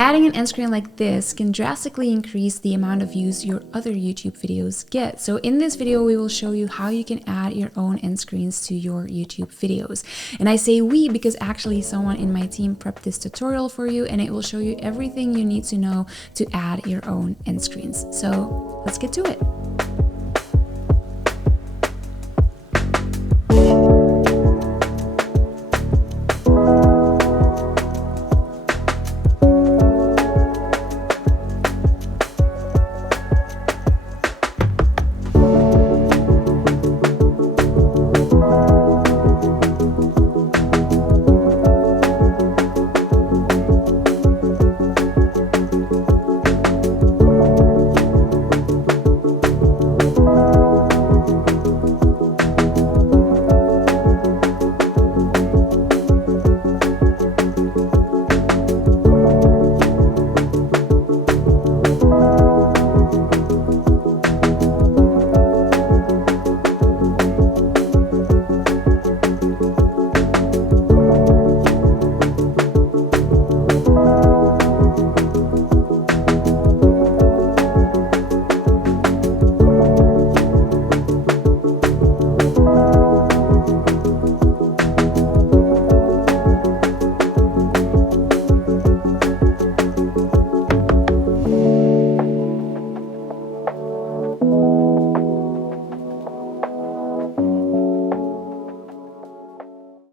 Adding an end screen like this can drastically increase the amount of views your other YouTube videos get. So in this video, we will show you how you can add your own end screens to your YouTube videos. And I say we because actually someone in my team prepped this tutorial for you, and it will show you everything you need to know to add your own end screens. So let's get to it.